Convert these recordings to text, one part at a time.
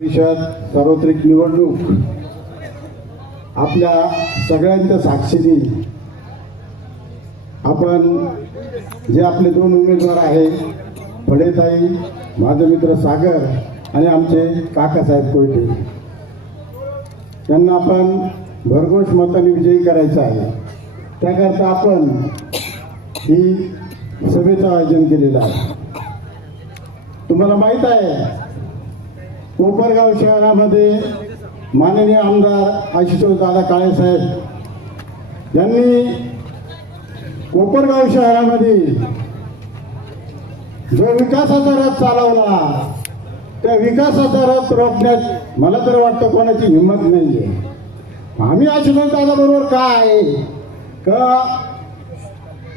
परिषद सार्वत्रिक निवडणूक. आपल्या सगळ्यांच्या साक्षीने आपण जे आपले दोन उमेदवार आहे फडेताई माझे मित्र सागर आणि आमचे काकासाहेब कोयटे. त्यांना आपण भरघोष मताने विजयी करायचं आहे. त्याकरता आपण ही सभेचं आयोजन केलेलं आहे. तुम्हाला माहीत आहे कोपरगाव शहरामध्ये माननीय आमदार आशुतोष दादा काळेसाहेब यांनी कोपरगाव शहरामध्ये जो विकासाचा रथ चालवला त्या विकासाचा रथ रोखण्यात मला तर वाटतं कोणाची हिंमत नाही आहे आम्ही आशुतोष दादा बरोबर काय? आहे का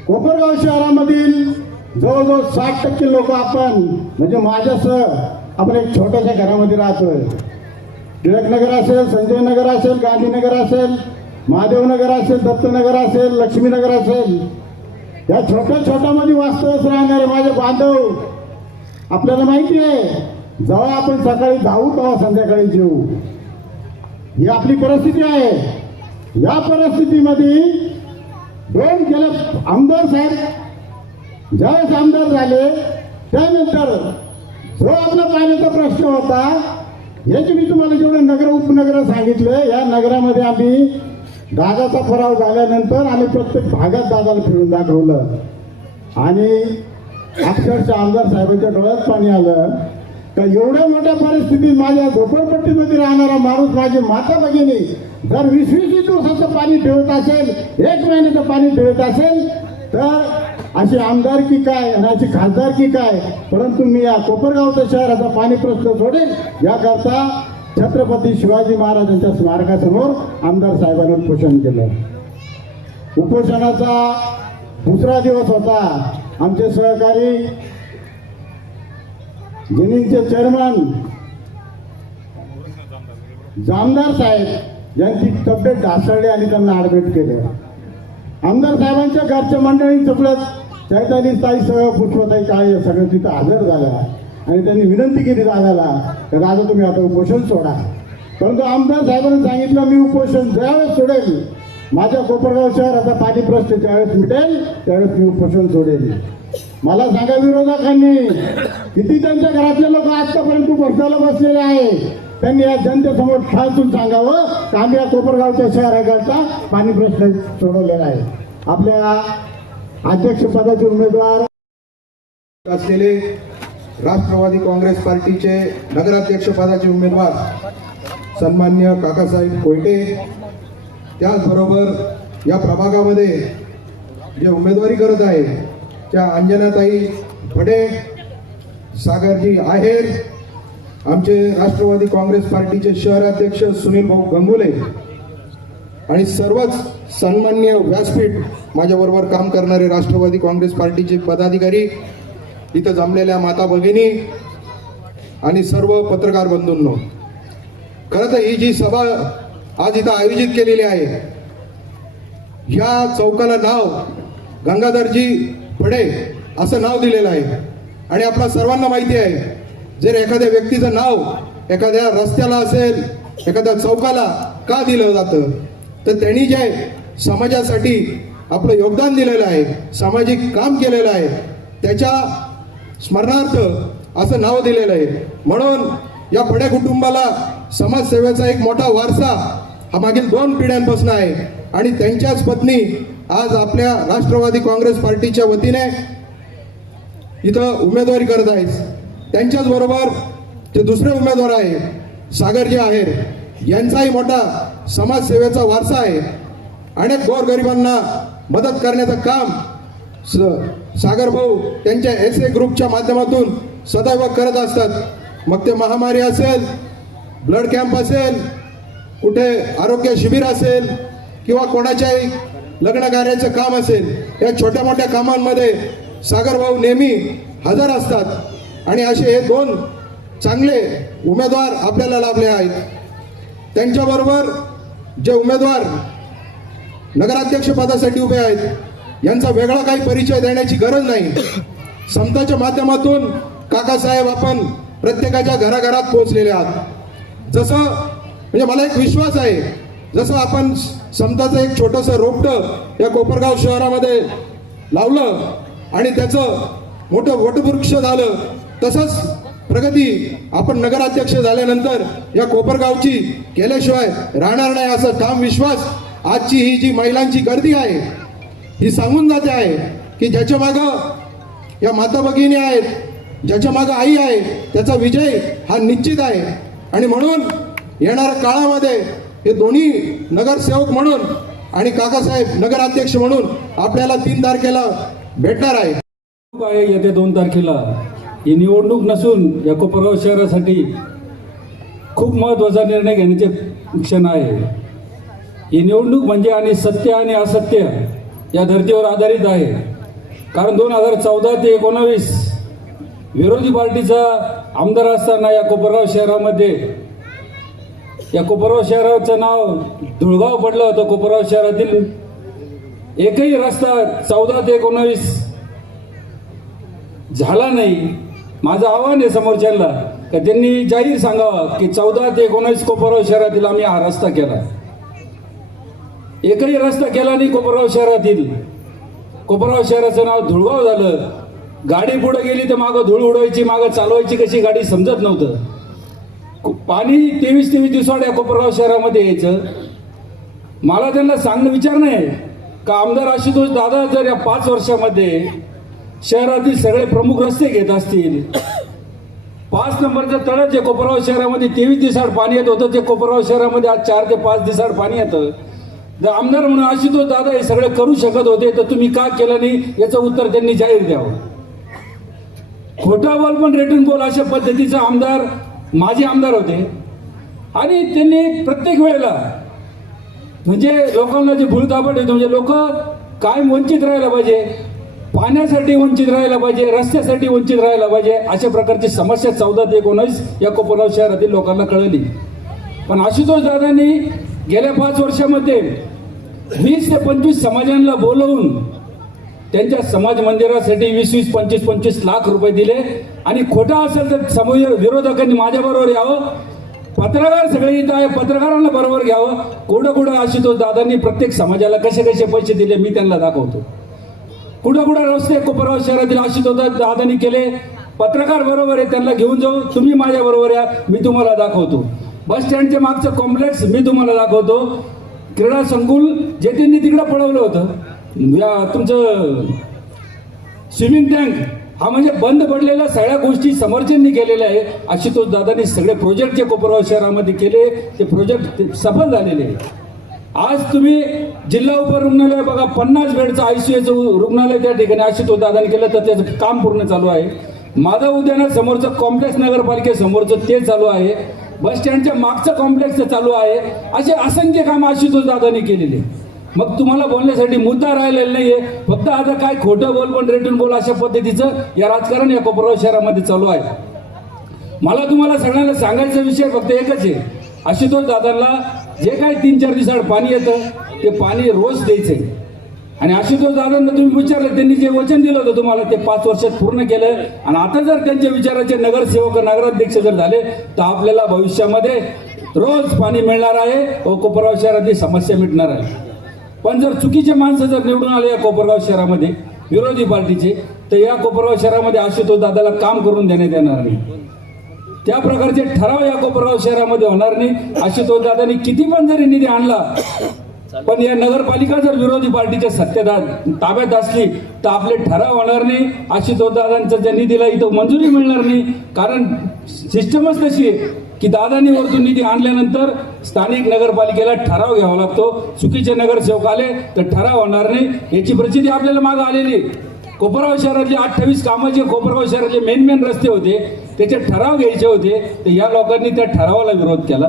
कोपरगाव शहरामधील जवळजवळ साठ टक्के लोक आपण म्हणजे माझ्यासह आपण एक छोट्याशा घरामध्ये राहतोय. टिळकनगर असेल संजय नगर असेल गांधीनगर असेल महादेवनगर असेल दत्तनगर असेल लक्ष्मीनगर असेल. या छोट्या छोट्यामध्ये वास्तवच राहणारे माझे बांधव आपल्याला माहिती आहे जेव्हा आपण सकाळी जाऊ तेव्हा संध्याकाळी जेऊ. ही आपली परिस्थिती आहे. या परिस्थितीमध्ये दोन गेले आमदार साहेब ज्यावेळेस आमदार झाले त्यानंतर जो आपला पाण्याचा प्रश्न होता याचे मी तुम्हाला जेवढे नगर उपनगर सांगितले या नगरामध्ये आम्ही दादाचा फराव झाल्यानंतर आम्ही प्रत्येक भागात दादाला फिरून दाखवलं. आणि अक्षरशः आमदार साहेबांच्या डोळ्यात पाणी आलं. तर एवढ्या मोठ्या परिस्थितीत माझ्या झोपडपट्टीमध्ये राहणारा माणूस माझी माता भगिनी जर वीस वीस दिवसाचं पाणी ठेवत असेल एक महिन्याचं पाणी ठेवत असेल तर अशी आमदारकी काय आणि अशी खासदारकी काय परंतु मी या कोपरगावच्या शहराचा पाणी प्रश्न सोडेल याकरता छत्रपती शिवाजी महाराजांच्या स्मारकासमोर आमदार साहेबांनी उपोषण केलं. उपोषणाचा दुसरा दिवस होता. आमचे सहकारी जिनिंगचे चेअरमन जामदार साहेब यांची तब्येत ढासळली आणि त्यांना ॲडमिट केले. आमदार साहेबांच्या घरच्या मंडळी चुकलं चैताली ताई सगळं पुष्पताई काळे सगळं तिथं हजर झाल्या. आणि त्यांनी विनंती केली दादाला तर दादा तुम्ही आता उपोषण सोडा. परंतु आमदार साहेबांनी सांगितलं मी उपोषण ज्यावेळेस सोडेल माझ्या कोपरगाव शहराचा पाणी प्रश्न ज्यावेळेस मिटेल त्यावेळेस मी उपोषण सोडेल. मला सांगा विरोधकांनी किती त्यांच्या घरातले लोक आजपर्यंत बसण्याला बसलेले आहे? त्यांनी या जनतेसमोर ठासून सांगावं का आम्ही या कोपरगावच्या शहराकरता पाणी प्रश्न सोडवलेला आहे? आपल्या अध्यक्षपदाचे उमेदवार असलेले राष्ट्रवादी काँग्रेस पार्टीचे नगराध्यक्षपदाचे उमेदवार सन्मान्य काकासाहेब कोयटे त्याचबरोबर या प्रभागामध्ये जे उमेदवारी करत आहे त्या अंजनाताई फडे सागरजी आहेर आमचे राष्ट्रवादी काँग्रेस पार्टीचे शहराध्यक्ष सुनील भाऊ गंगुले आणि सर्वच सन्मान्य व्यासपीठ माझ्याबरोबर काम करणारे राष्ट्रवादी काँग्रेस पार्टीचे पदाधिकारी इथं जमलेल्या माता भगिनी आणि सर्व पत्रकार बंधूंनो. खरं तर ही जी सभा आज इथं आयोजित केलेली आहे ह्या चौकाला नाव गंगाधरजी फडे असं नाव दिलेलं आहे. आणि आपल्या सर्वांना माहिती आहे जर एखाद्या व्यक्तीचं नाव एखाद्या रस्त्याला असेल एखाद्या चौकाला का दिलं जातं तर त्यांनी जे समाजासाठी आपलं योगदान दिलेलं आहे सामाजिक काम केलेलं आहे त्याच्या स्मरणार्थ असं नाव दिलेलं आहे. म्हणून या फड्या कुटुंबाला समाजसेवेचा एक मोठा वारसा हा मागील दोन पिढ्यांपासून आहे आणि त्यांच्याच पत्नी आज आपल्या राष्ट्रवादी काँग्रेस पार्टीच्या वतीने इथं उमेदवारी करत आहेत. त्यांच्याच बरोबर ते दुसरे उमेदवार आहे सागरजी आहेर. यांचाही मोठा समाजसेवेचा वारसा आहे. अनेक गोरगरिबांना मदत करण्याचं काम स सागर भाऊ त्यांच्या एस ए ग्रुपच्या माध्यमातून सदैव करत असतात. मग ते महामारी असेल ब्लड कॅम्प असेल कुठे आरोग्य शिबिर असेल किंवा कोणाच्याही लग्न कार्याचं काम असेल या छोट्या मोठ्या कामांमध्ये सागर भाऊ नेहमी हजर असतात. आणि असे हे दोन चांगले उमेदवार आपल्याला लाभले आहेत. त्यांच्याबरोबर जे उमेदवार नगराध्यक्ष पदासाठी उभे आहेत. यांचा वेगळा काही परिचय देण्याची गरज नाही. समताच्या माध्यमातून काकासाहेब आपण प्रत्येकाच्या घराघरात पोहोचलेले आहात. जसं म्हणजे मला एक विश्वास आहे. जसं आपण समताचं एक छोटंसं रोपटं या कोपरगाव शहरामध्ये लावलं आणि त्याचं मोठं वटवृक्ष झालं तसंच प्रगती आपण नगराध्यक्ष झाल्यानंतर या कोपरगावची केल्याशिवाय राहणार नाही असं ठाम विश्वास आजची ही जी महिलांची गर्दी आहे ही सांगून जाते आहे की ज्याच्या मागं या माता भगिनी आहेत ज्याच्या मागं आई आहे त्याचा विजय हा निश्चित आहे. आणि म्हणून येणाऱ्या काळामध्ये हे दोन्ही नगरसेवक म्हणून आणि काकासाहेब नगराध्यक्ष म्हणून आपल्याला तीन तारखेला भेटणार आहे. आहे येत्या दोन तारखेला. ही निवडणूक नसून या कोपरगाव शहरासाठी खूप महत्त्वाचा निर्णय घेण्याचे क्षण आहे. ही निवडणूक म्हणजे आणि सत्य आणि असत्य या धर्तीवर आधारित आहे. कारण दोन हजार चौदा ते एकोणावीस विरोधी पार्टीचा आमदार असताना या कोपरगाव शहरामध्ये या कोपरगाव शहराचं नाव धुळगाव पडलं होतं. कोपरगाव शहरातील एकही रस्ता चौदा ते एकोणावीस झाला नाही. माझं आव्हान आहे समोरच्यांना का त्यांनी जाहीर सांगावं की चौदा ते एकोणावीस कोपरगाव शहरातील आम्ही हा रस्ता केला. एकही रस्ता केला नाही कोपरगाव शहरातील. कोपरगाव शहराचं नाव धुळगाव झालं. गाडी पुढे गेली तर मागं धूळ उडवायची मागं चालवायची कशी गाडी समजत नव्हतं. पाणी तेवीस तेवीस दिवसाड या कोपरगाव शहरामध्ये यायचं. मला त्यांना सांगणं विचार नाही का आमदार आशुतोष दादा जर या पाच वर्षामध्ये शहरातील सगळे प्रमुख रस्ते घेत असतील पाच नंबरचं तळं जे कोपरगाव शहरामध्ये तेवीस दिवसाड पाणी येत होतं ते कोपरगाव शहरामध्ये आज चार ते पाच दिवसाड पाणी येतं. जर आमदार म्हणून आशुतोष दादा हे सगळे करू शकत होते तर तुम्ही का केलं नाही? याचं उत्तर त्यांनी जाहीर द्यावं. खोटा बॉल पण रेटून बोल अशा पद्धतीचा आमदार माझे आमदार होते. आणि त्यांनी प्रत्येक वेळेला म्हणजे लोकांना जे भूलतापट येतो म्हणजे लोक कायम वंचित राहायला पाहिजे. पाण्यासाठी वंचित राहायला पाहिजे रस्त्यासाठी वंचित राहायला पाहिजे अशा प्रकारची समस्या चौदा ते एकोणावीस या कोपरगाव शहरातील लोकांना कळली. पण आशुतोष दादांनी गेल्या पाच वर्षामध्ये वीस ते पंचवीस समाजांना बोलवून त्यांच्या समाज मंदिरासाठी वीस वीस पंचवीस पंचवीस लाख रुपये दिले. आणि खोटा असेल तर समोर विरोधकांनी माझ्याबरोबर यावं. पत्रकार सगळे इथं आहे पत्रकारांना बरोबर घ्यावं. कुठं कुठं आशुतोष दादांनी प्रत्येक समाजाला कसे कसे पैसे दिले मी त्यांना दाखवतो. कुठं कुठं रस्ते कोपरगाव शहरातील आशुतोष दादांनी केले. पत्रकार बरोबर आहे त्यांना घेऊन जाऊ. तुम्ही माझ्या बरोबर या मी तुम्हाला दाखवतो. बस स्टँडच्या मागचं कॉम्प्लेक्स मी तुम्हाला दाखवतो. क्रीडा संकुल जे त्यांनी तिकडं पळवलं होतं. या तुमचं स्विमिंग टँक हा म्हणजे बंद पडलेल्या सगळ्या गोष्टी समोरच्यांनी केलेल्या आहे. आशुतोष दादांनी सगळे प्रोजेक्ट जे कोपरगाव शहरामध्ये केले ते प्रोजेक्ट सफल झालेले आहे. आज तुम्ही जिल्हा उपरुग्णालय बघा पन्नास बेडचं आयसीयूचं रुग्णालय त्या ठिकाणी आशुतोष दादानी केलं तर त्याचं काम पूर्ण चालू आहे. माधव उद्याना समोरचं कॉम्प्लेक्स नगरपालिकेसमोरचं ते चालू आहे. बस स्टँडच्या मागचं कॉम्प्लेक्स चालू आहे. असे असंख्य काम आशुतोष दादानी केलेले मग तुम्हाला बोलण्यासाठी मुद्दा राहिलेला नाहीये. फक्त आता काय खोटं बोल पण रेटून बोल अशा पद्धतीचं या राजकारण या कोपरगाव शहरामध्ये चालू आहे. मला तुम्हाला सगळ्यांना सांगायचा विषय फक्त एकच आहे. आशुतोष दादांना जे काही तीन चार दिवसाआड पाणी येतं ते पाणी रोज द्यायचंय. आणि आशुतोष दादांना तुम्ही विचारलं त्यांनी जे वचन दिलं होतं तुम्हाला ते पाच वर्षात पूर्ण केलं. आणि आता जर त्यांच्या विचाराचे नगरसेवक नगराध्यक्ष जर झाले तर आपल्याला भविष्यामध्ये रोज पाणी मिळणार आहे व कोपरगाव शहरातली समस्या मिटणार आहे. पण जर चुकीचे माणसं जर निवडून आले या कोपरगाव शहरामध्ये विरोधी पार्टीचे तर या कोपरगाव शहरामध्ये आशुतोष दादाला काम करून देण्यात येणार नाही. त्या प्रकारचे ठराव या कोपरगाव शहरामध्ये होणार नाही. आशुतोष दादांनी किती पण जरी निधी आणला पण या नगरपालिका जर विरोधी पार्टीच्या सत्तेदार ताब्यात असली तर आपले ठराव होणार नाही. अशी दादांचा ज्या निधीला इथं मंजुरी मिळणार नाही. कारण सिस्टमच तशी आहे की दादांनी वरतून निधी आणल्यानंतर स्थानिक नगरपालिकेला ठराव घ्यावा लागतो. चुकीचे नगरसेवक आले तर ठराव होणार नाही. याची प्रचिती आपल्याला मागं आलेली कोपरगाव शहरातले अठ्ठावीस कामाचे कोपरगाव शहरातले मेन मेन रस्ते होते त्याचे ठराव घ्यायचे होते तर या लोकांनी त्या ठरावाला विरोध केला.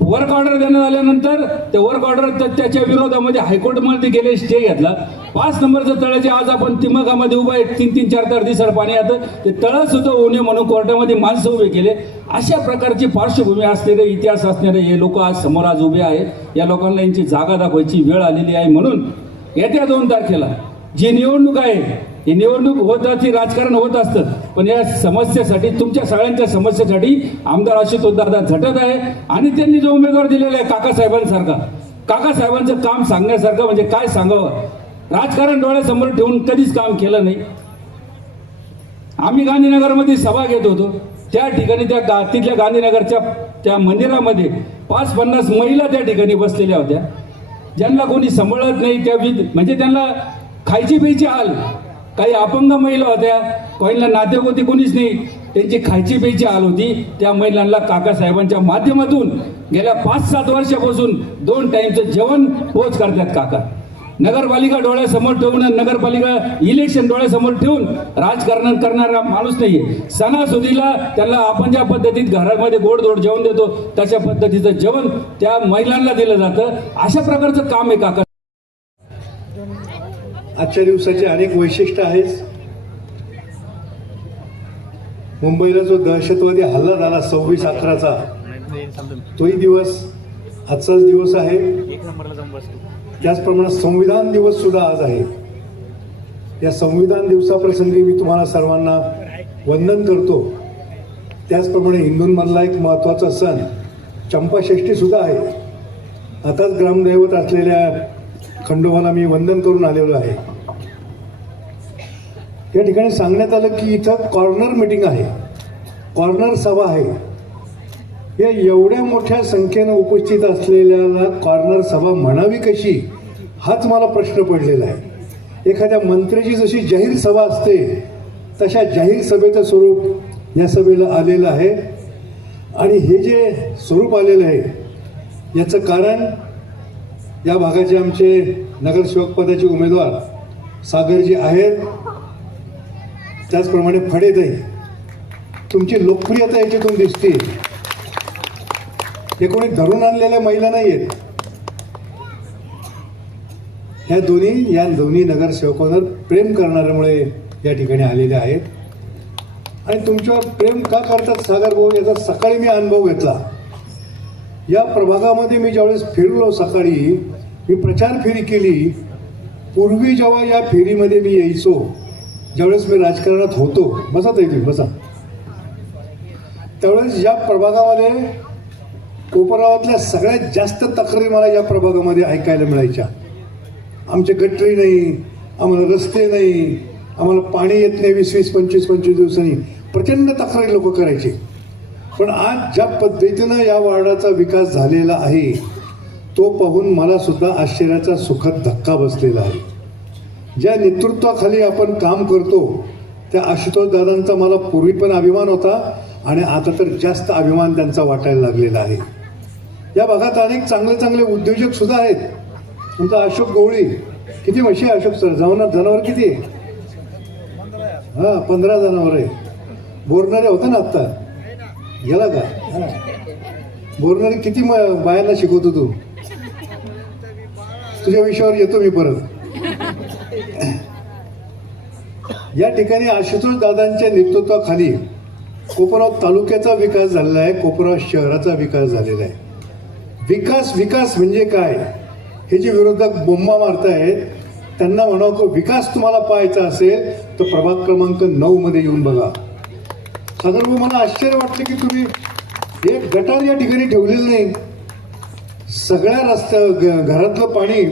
वर्क ऑर्डर देण्यात आल्यानंतर ते वर्क ऑर्डर त्याच्या विरोधामध्ये हायकोर्टमध्ये गेले स्टे घेतला. पाच नंबरचं तळ्याचे आज आपण तिमकामध्ये उभं आहे. तीन तीन चार चार दिवसाला पाणी येतं. ते तळं सुद्धा होऊ नये म्हणून कोर्टामध्ये माणसं उभे केले. अशा प्रकारची पार्श्वभूमी असलेले इतिहास असणारे हे लोक आज समोर आज उभे आहे. या लोकांना यांची जागा दाखवायची वेळ आलेली आहे म्हणून येत्या दोन तारखेला जी निवडणूक आहे ही निवडणूक होत असते राजकारण होत असतं. पण या समस्येसाठी तुमच्या सगळ्यांच्या समस्येसाठी आमदार आशुतोष दादा झटत आहे आणि त्यांनी जो उमेदवार दिलेला आहे काकासाहेबांसारखा काकासाहेबांचं काम सांगण्यासारखं म्हणजे काय सांगावं? राजकारण डोळ्यासमोर ठेवून कधीच काम केलं नाही. आम्ही गांधीनगरमध्ये सभा घेत होतो. त्या ठिकाणी त्या गा तिथल्या गांधीनगरच्या त्या मंदिरामध्ये पाच पन्नास महिला त्या ठिकाणी बसलेल्या होत्या. ज्यांना कोणी सांभाळत नाही त्या विध म्हणजे त्यांना खायची प्यायची हाल. काही अपंग महिला होत्या. कोणीला नातेगोती कोणीच नाही. त्यांची खायची प्यायची हाल होती. त्या महिलांना काकासाहेबांच्या माध्यमातून गेल्या पाच सात वर्षापासून दोन टाईमचं जेवण पोच करतात काका. नगरपालिका डोळ्यासमोर ठेवून नगरपालिका इलेक्शन डोळ्यासमोर ठेवून राजकारण करणारा माणूस नाहीये. सणासुदीला त्यांना आपण ज्या पद्धतीत घरामध्ये गोडधोड जेवण देतो तशा पद्धतीचं जेवण त्या महिलांना दिलं जातं. अशा प्रकारचं काम आहे काका. आजच्या दिवसाचे अनेक वैशिष्ट्य आहेत. मुंबईला जो दहशतवादी हल्ला झाला सव्वीस अकराचा तोही दिवस आजचाच दिवस आहे. त्याचप्रमाणे संविधान दिवस सुद्धा आज आहे. या संविधान दिवसाप्रसंगी मी तुम्हाला सर्वांना वंदन करतो. त्याचप्रमाणे हिंदूंमधला एक महत्त्वाचा सण चंपाषष्ठी सुद्धा आहे. आताच ग्रामदैवत असलेल्या खंडोबाला मी वंदन करून आलेलो आहे. त्या ठिकाणी सांगण्यात आलं की इथं कॉर्नर मिटिंग आहे. कॉर्नर सभा आहे. या एवढ्या मोठ्या संख्येनं उपस्थित असलेल्याला कॉर्नर सभा म्हणावी कशी हाच मला प्रश्न पडलेला आहे. एखाद्या मंत्र्याची जशी जाहीर सभा असते तशा जाहीर सभेचं स्वरूप या सभेला आलेलं आहे. आणि हे जे स्वरूप आलेलं आहे याचं कारण या भागाचे आमचे नगरसेवक पदाचे उमेदवार सागरजी आहेत. त्याचप्रमाणे फडेदही तुमची लोकप्रियता याच्यातून दिसते. हे कोणी धरून आणलेल्या महिला नाही आहेत ह्या दोन्ही या दोन्ही नगरसेवकांवर प्रेम करणाऱ्यामुळे या ठिकाणी आलेले आहेत. आणि तुमच्यावर प्रेम का करतात सागर भाऊ? याचा सकाळी मी अनुभव घेतला. या प्रभागामध्ये मी ज्यावेळेस फिरलो सकाळी मी प्रचार फेरी केली. पूर्वी जेव्हा या फेरीमध्ये मी यायचो ज्यावेळेस मी राजकारणात होतो बसा ताई तुम्ही बसा. त्यावेळेस या प्रभागामध्ये कोपरावातल्या सगळ्यात जास्त तक्रारी मला या प्रभागामध्ये ऐकायला मिळायच्या. आमचे गटरी नाही आम्हाला रस्ते नाही आम्हाला पाणी येत नाही वीस वीस पंचवीस पंचवीस दिवसांनी. प्रचंड तक्रारी लोक करायचे. पण आज ज्या पद्धतीनं या वार्डाचा विकास झालेला आहे तो पाहून मला सुद्धा आश्चर्याचा सुखद धक्का बसलेला आहे. ज्या नेतृत्वाखाली आपण काम करतो त्या आशुतोष दादांचा मला पूर्वी पण अभिमान होता आणि आता तर जास्त अभिमान त्यांचा वाटायला लागलेला आहे. या भागात अनेक चांगले चांगले उद्योजक सुद्धा आहेत. तुमचा अशोक गवळी किती म्हशी अशोक सर? जनावर जनावर किती आहे? हा पंधरा जनावर आहे. बोरणारे होतं ना आत्ता? गेला का? बोरणारे किती म- बायांना शिकवतो तू? तुझ्या विषयावर येतो मी परत. या ठिकाणी आशुतोष दादांच्या नेतृत्वाखाली कोपराव तालुक्याचा विकास झालेला आहे कोपराव शहराचा विकास झालेला आहे. विकास विकास म्हणजे काय? हे जे विरोधक बोंबा मारतायत त्यांना म्हणावं की विकास तुम्हाला पाहायचा असेल तर प्रभाग क्रमांक नऊ मध्ये येऊन बघा. साधारण मला आश्चर्य वाटलं की तुम्ही एक गटार या ठिकाणी ठेवलेलं नाही. सगळ्या रस्त्या ग- घरातलं पाणी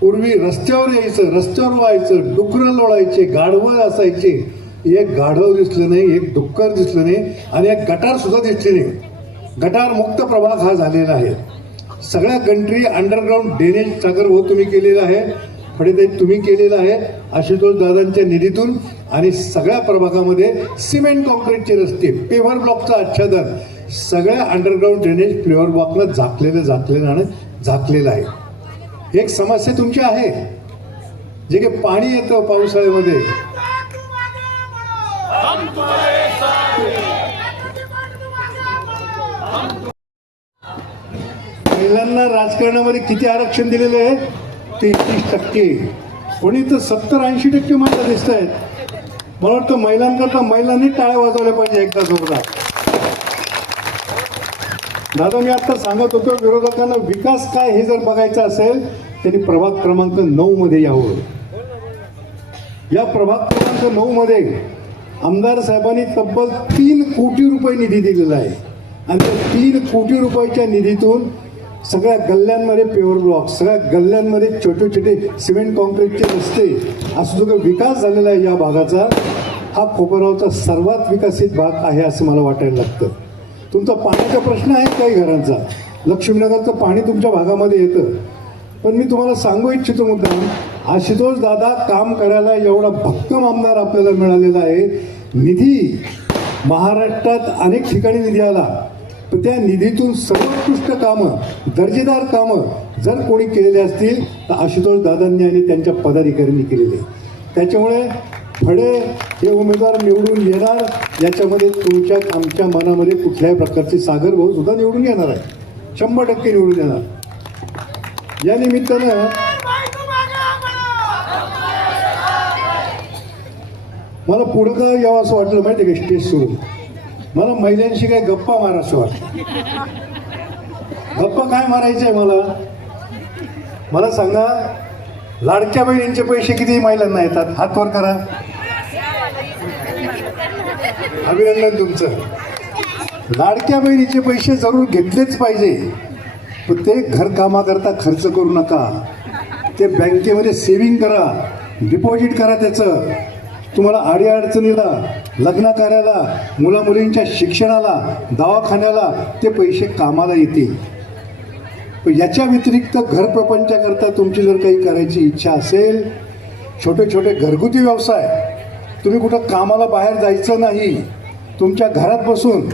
पूर्वी रस्त्यावर यायचं रस्त्यावर व्हायचं डुकरं लोळायचे गाढवं असायचे. एक गाढव दिसलं नाही एक डुक्कर दिसलं नाही आणि एक गटार सुद्धा दिसली नाही. गटार मुक्त प्रभाग हा झालेला आहे. सगळ्या कंट्री अंडरग्राऊंड ड्रेनेज सागर हो तुम्ही केलेला आहे. फडेताई तुम्ही केलेलं आहे आशुतोष दादांच्या निधीतून. आणि सगळ्या प्रभागामध्ये सिमेंट कॉन्क्रीटचे रस्ते पेव्हर ब्लॉकचं आच्छादन. सगळ्या अंडरग्राऊंड ड्रेनेज फ्लेवर ब्लॉकनं झाकलेलं झाकलेलं आणि झाकलेलं आहे. एक समस्या तुमची आहे? जे काही पाणी येतं पावसाळ्यामध्ये. महिलांना राजकारणामध्ये किती आरक्षण दिलेलं आहे? तेहतीस टक्के. कोणी तर सत्तर ऐंशी टक्के महिला दिसत आहेत मला वाटतं महिलांकरता महिलांनी टाळ्या वाजवल्या पाहिजे एकदा जोरदार. दादा मी आता सांगत होतो विरोधकांना विकास काय हे जर बघायचं असेल त्यांनी प्रभाग क्रमांक नऊ मध्ये यावं. या प्रभाग क्रमांक नऊ मध्ये आमदार साहेबांनी तब्बल तीन कोटी रुपये निधी दिलेला आहे. आणि त्या तीन कोटी रुपयाच्या निधीतून सगळ्या गल्ल्यांमध्ये पेवर ब्लॉक सगळ्या गल्ल्यांमध्ये छोटे छोटे सिमेंट कॉन्क्रीटचे रस्ते असा जो काही विकास झालेला आहे या भागाचा हा कोपरगावचा सर्वात विकसित भाग आहे असं मला वाटायला लागतं. तुमचा पाण्याचा प्रश्न आहे काही घरांचा. लक्ष्मीनगरचं पाणी तुमच्या भागामध्ये येतं. पण मी तुम्हाला सांगू इच्छितो मुद्दा आशुतोष दादा काम करायला एवढा भक्कम आमदार आपल्याला मिळालेला आहे. निधी महाराष्ट्रात अनेक ठिकाणी निधी आला. पण त्या निधीतून सर्वोत्कृष्ट कामं दर्जेदार कामं जर कोणी केलेली असतील तर आशुतोष दादांनी आणि त्यांच्या पदाधिकाऱ्यांनी केलेले. त्याच्यामुळे फडे हे उमेदवार निवडून येणार याच्यामध्ये तुमच्या आमच्या मनामध्ये कुठल्याही प्रकारची सागर भाऊ सुद्धा निवडून येणार आहे. शंभर टक्के निवडून येणार. या निमित्तानं मला पुढं का यावं असं वाटलं माहिती आहे का स्टेज सुरू? मला महिलांशी काय गप्पा मारायचं वाटतं गप्पा काय मारायचंय मला? मला सांगा लाडक्या बहिणींचे पैसे किती महिलांना येतात? हात वर करा. अभिनंदन तुमचं. लाडक्या बहिणीचे पैसे जरूर घेतलेच पाहिजे. पण ते घरकामाकरता खर्च करू नका. ते बँकेमध्ये सेविंग करा. डिपॉझिट करा त्याचं. तुम्हाला अडीअडचणीला लग्नकार्याला मुलामुलींच्या शिक्षणाला दवाखान्याला ते पैसे कामाला येतील. पण याच्या व्यतिरिक्त घर प्रपंचाकरता तुमची जर काही करायची इच्छा असेल छोटे छोटे घरगुती व्यवसाय तुम्ही कुठं कामाला बाहेर जायचं नाही तुमच्या घरात बसून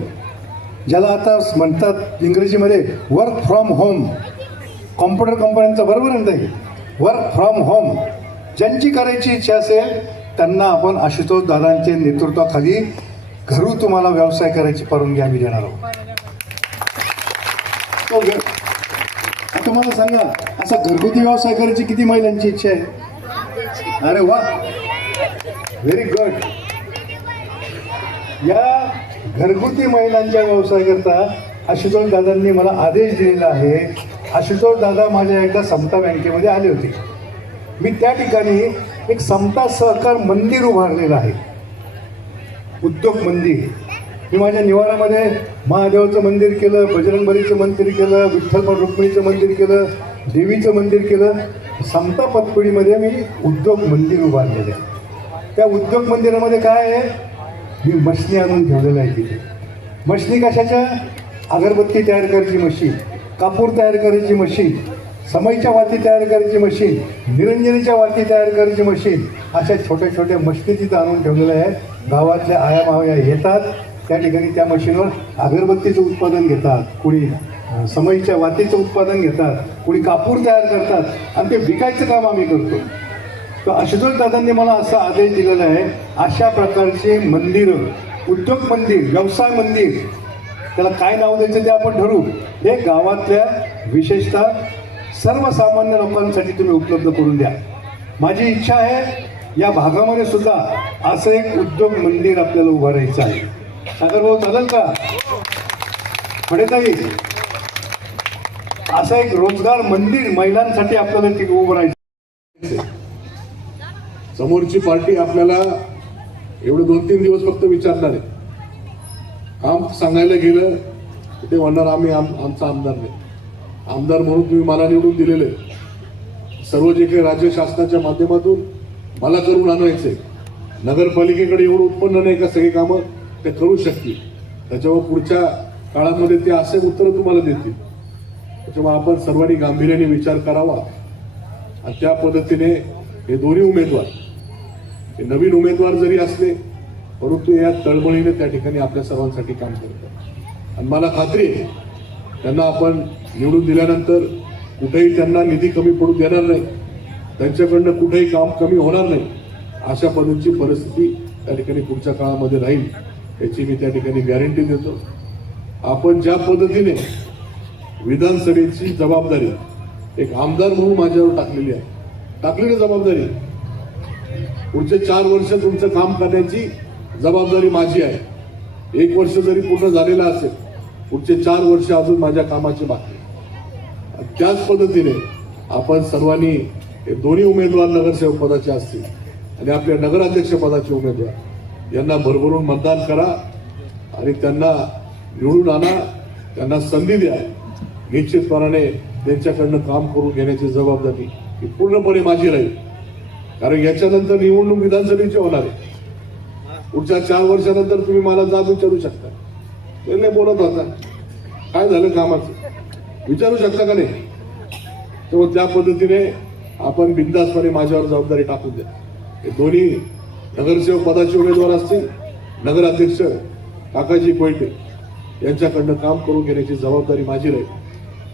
ज्याला आता म्हणतात इंग्रजीमध्ये वर्क फ्रॉम होम कॉम्प्युटर कंपन्यांचं बरोबर आहे वर्क फ्रॉम होम ज्यांची करायची इच्छा असेल त्यांना आपण आशुतोष दादांच्या नेतृत्वाखाली घरू तुम्हाला व्यवसाय करायची परवानगी आम्ही देणार आहोत. तो आता मला सांगा असा घरगुती व्यवसाय करायची किती महिलांची इच्छा आहे? अरे वा! व्हेरी गुड या घरगुती महिलांच्या व्यवसायाकरता आशुतोष दादांनी मला आदेश दिलेला आहे. आशुतोष दादा माझ्या एकदा समता बँकेमध्ये आले होते. मी त्या ठिकाणी एक समता सहकार मंदिर उभारलेलं आहे. उद्योग मंदिर. मी माझ्या निवारामध्ये महादेवाचं मंदिर केलं बजरंगबलीचं मंदिर केलं विठ्ठल रुक्मिणीचं मंदिर केलं देवीचं मंदिर केलं. समता पतपिढीमध्ये मी उद्योग मंदिर उभारलेलं आहे. त्या उद्योग मंदिरामध्ये काय आहे? मी मशनी आणून ठेवलेलं आहे तिथे. मशनी कशाच्या? अगरबत्ती तयार करायची मशीन कापूर तयार करायची मशीन समईच्या वाती तयार करायची मशीन निरंजनीच्या वाती तयार करायची मशीन अशा छोट्या छोट्या मशनी तिथं आणून ठेवलेल्या आहे गावातल्या आया मावया येतात. त्या ठिकाणी त्या मशीनवर अगरबत्तीचं उत्पादन घेतात. कुणी समईच्या वातीचं उत्पादन घेतात. कुणी कापूर तयार करतात. आणि ते विकायचं काम आम्ही करतो. तर दादांनी मला असा आदेश दिलेला आहे अशा प्रकारचे मंदिरं उद्योग मंदिर व्यवसाय मंदिर त्याला काय नाव द्यायचं ते आपण ठरवू. हे गावातल्या विशेषतः सर्वसामान्य लोकांसाठी तुम्ही उपलब्ध करून द्या. माझी इच्छा आहे या भागामध्ये सुद्धा असं एक उद्योग मंदिर आपल्याला उभारायचं आहे. सागरभाऊ चालेल का? पडेताई असं एक रोजगार मंदिर महिलांसाठी आपल्याला तिथे उभं राहायचं समोरची पार्टी आपल्याला एवढे दोन तीन दिवस फक्त विचारणार आहे. काम सांगायला गेलं ते म्हणणार आम्ही आम आमचा आमदार नाही. आमदार म्हणून तुम्ही मला निवडून दिलेले. सर्व जे काही राज्य शासनाच्या माध्यमातून मला करून आणायचे नगरपालिकेकडे एवढं उत्पन्न नाही का सगळी कामं? ते करू शकतील. त्याच्यावर पुढच्या काळामध्ये ते असे उत्तरं तुम्हाला देतील. त्याच्यामुळे आपण सर्वांनी गांभीर्याने विचार करावा. आणि त्या पद्धतीने हे दोन्ही उमेदवार नवीन उमेदवार जरी असले परंतु या तळमळीने त्या ठिकाणी आपल्या सर्वांसाठी काम करतात. आणि मला खात्री आहे त्यांना आपण निवडून दिल्यानंतर कुठेही त्यांना निधी कमी पडू देणार नाही. त्यांच्याकडनं कुठेही काम कमी होणार नाही. अशा पद्धतीची परिस्थिती त्या ठिकाणी पुढच्या काळामध्ये राहील याची मी त्या ठिकाणी गॅरंटी देतो. आपण ज्या पद्धतीने विधानसभेची जबाबदारी एक आमदार म्हणून माझ्यावर टाकलेली आहे. टाकलेली जबाबदारी पुढचे चार वर्ष तुमचं काम करण्याची जबाबदारी माझी आहे. एक वर्ष जरी पूर्ण झालेलं असेल पुढचे चार वर्ष अजून माझ्या कामाची बाकी त्याच पद्धतीने आपण सर्वांनी हे दोन्ही उमेदवार नगरसेवक पदाचे असतील आणि आपल्या नगराध्यक्ष पदाचे उमेदवार यांना भरभरून मतदान करा आणि त्यांना निवडून आणा त्यांना संधी द्या. निश्चितपणाने त्यांच्याकडनं काम करून घेण्याची जबाबदारी ही पूर्णपणे माझी राहील. कारण याच्यानंतर निवडणूक विधानसभेची होणार आहे. पुढच्या चार वर्षानंतर तुम्ही मला जाब विचारू शकता. पहिले बोलत होता. काय झालं कामाचं? विचारू शकता का नाही? तर त्या पद्धतीने आपण बिंदासपणे माझ्यावर जबाबदारी टाकून द्या. हे दोन्ही नगरसेवक पदाचे उमेदवार असतील नगराध्यक्ष काकाजी कोयटे यांच्याकडनं काम करून घेण्याची जबाबदारी माझी राहील.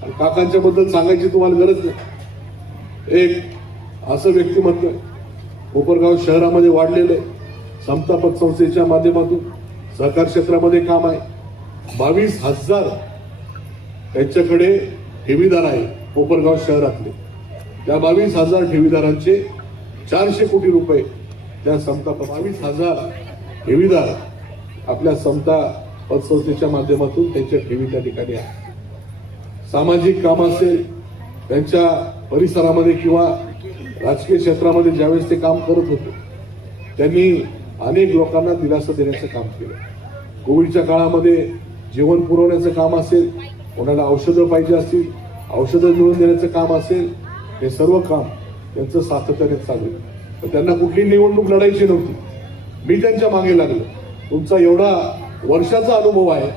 आणि काकांच्या बद्दल सांगायची तुम्हाला गरज नाही. एक असं व्यक्तिमत्व कोपरगाव शहरामध्ये वाढलेलं आहे. समता संस्थेच्या माध्यमातून सहकार क्षेत्रामध्ये काम आहे. बावीस हजार त्यांच्याकडे ठेवीदार आहे कोपरगाव शहरातले. त्या बावीस हजार ठेवीदारांचे चारशे कोटी रुपये त्या समता बावीस हजार ठेवीदार आपल्या समता पतसंस्थेच्या माध्यमातून त्यांच्या ठेवी त्या ठिकाणी आहे सामाजिक काम असेल त्यांच्या परिसरामध्ये किंवा राजकीय क्षेत्रामध्ये ज्यावेळेस ते काम करत होते त्यांनी अनेक लोकांना दिलासा देण्याचं काम केलं. कोविडच्या काळामध्ये जेवण पुरवण्याचं काम असेल कोणाला औषधं पाहिजे असतील औषधं मिळवून देण्याचं काम असेल हे सर्व काम त्यांचं सातत्याने चालू तर पण त्यांना कुठली निवडणूक लढायची नव्हती. मी त्यांच्या मागे लागलो. तुमचा एवढा वर्षाचा अनुभव आहे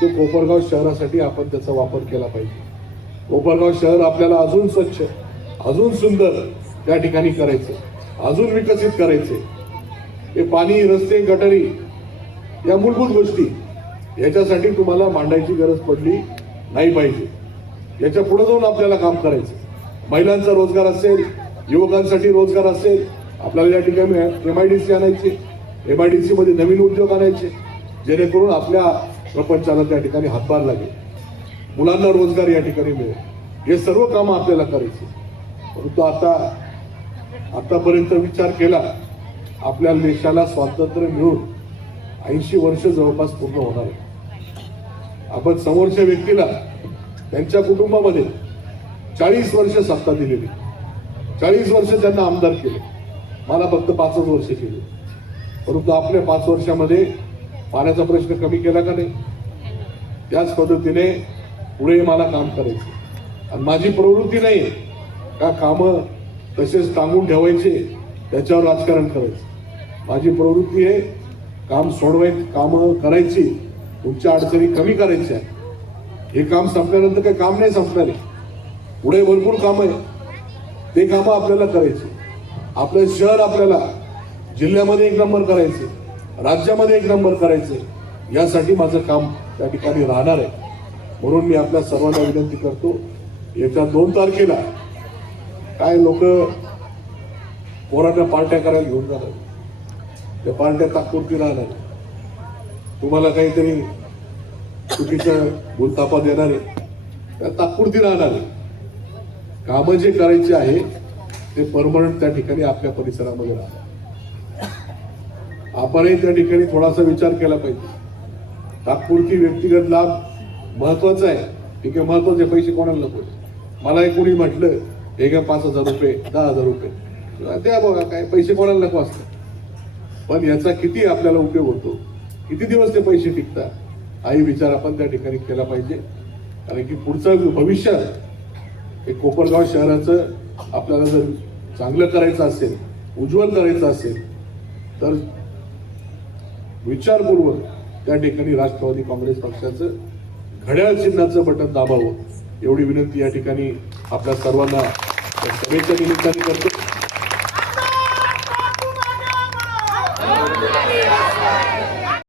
तो कोपरगाव शहरासाठी आपण त्याचा वापर केला पाहिजे. कोपरगाव शहर आपल्याला अजून स्वच्छ अजून सुंदर त्या ठिकाणी करायचं. अजून विकसित करायचे. हे पाणी रस्ते गटारी या मूलभूत गोष्टी याच्यासाठी तुम्हाला मांडायची गरज पडली नाही पाहिजे. याच्यापुढे जाऊन आपल्याला काम करायचं. महिलांचा रोजगार असेल युवकांसाठी रोजगार असेल आपल्याला या ठिकाणी एम आय डी सी आणायचे एम आय डी सी मध्ये नवीन उद्योग आणायचे जेणेकरून आपल्या प्रपंचाला त्या ठिकाणी हातभार लागेल. मुलांना रोजगार या ठिकाणी मिळेल. हे सर्व कामं आपल्याला करायची. परंतु आता आतापर्यंत विचार केला आपल्या देशाला स्वातंत्र्य मिळून ऐंशी वर्ष जवळपास पूर्ण होणार आहे. आपण समोरच्या व्यक्तीला त्यांच्या कुटुंबामध्ये चाळीस वर्ष सत्ता दिलेली चाळीस वर्ष त्यांना आमदार केले. मला फक्त पाचच वर्ष केले. परंतु आपल्या पाच वर्षामध्ये पाण्याचा प्रश्न कमी केला का नाही? त्याच पद्धतीने पुढे मला काम करायचं आणि माझी प्रवृत्ती नाही का कामं तसेच टांगून ठेवायचे त्याच्यावर राजकारण करायचं. माझी प्रवृत्ती आहे काम सोडवाय कामं करायची तुमच्या अडचणी कमी करायच्या. हे काम संपल्यानंतर काही काम नाही संपणार. आहे पुढे भरपूर कामं आहे. ते कामं आपल्याला करायची. आपलं शहर आपल्याला जिल्ह्यामध्ये एक नंबर करायचे राज्यामध्ये एक नंबर करायचे. यासाठी माझं काम त्या ठिकाणी राहणार आहे. म्हणून मी आपल्या सर्वांना विनंती करतो येत्या दोन तारखेला काय लोक पोरांना पार्ट्या करायला घेऊन जाणार त्या पार्ट्या तात्पुरती राहणार तुम्हाला काहीतरी चुकीचं भूलतापा देणार आहे त्या तात्पुरती राहणार आहे कामं जे करायची आहे ते परमनंट त्या ठिकाणी आपल्या परिसरामध्ये राहणार आपणही त्या ठिकाणी थोडासा विचार केला पाहिजे. तात्पुरती व्यक्तिगत लाभ महत्त्वाचा आहे. ठीक आहे महत्त्वाचे पैसे कोणाला नको मला एक कोणी म्हटलं हे घ्या पाच हजार रुपये दहा हजार रुपये. द्या बघा काय पैसे कोणाला नको असतात. पण याचा किती आपल्याला उपयोग होतो? किती दिवस ते पैसे टिकतात? हाही विचार आपण त्या ठिकाणी केला पाहिजे. कारण की पुढचं भविष्यात हे कोपरगाव शहराचं आपल्याला जर चांगलं करायचं असेल उज्ज्वल करायचं असेल तर विचारपूर्वक त्या ठिकाणी राष्ट्रवादी काँग्रेस पक्षाचं घड्याळ चिन्हाचं बटन दाबावं. एवढी विनंती या ठिकाणी आपल्या सर्वांना सभेच्या निमित्ताने करतो.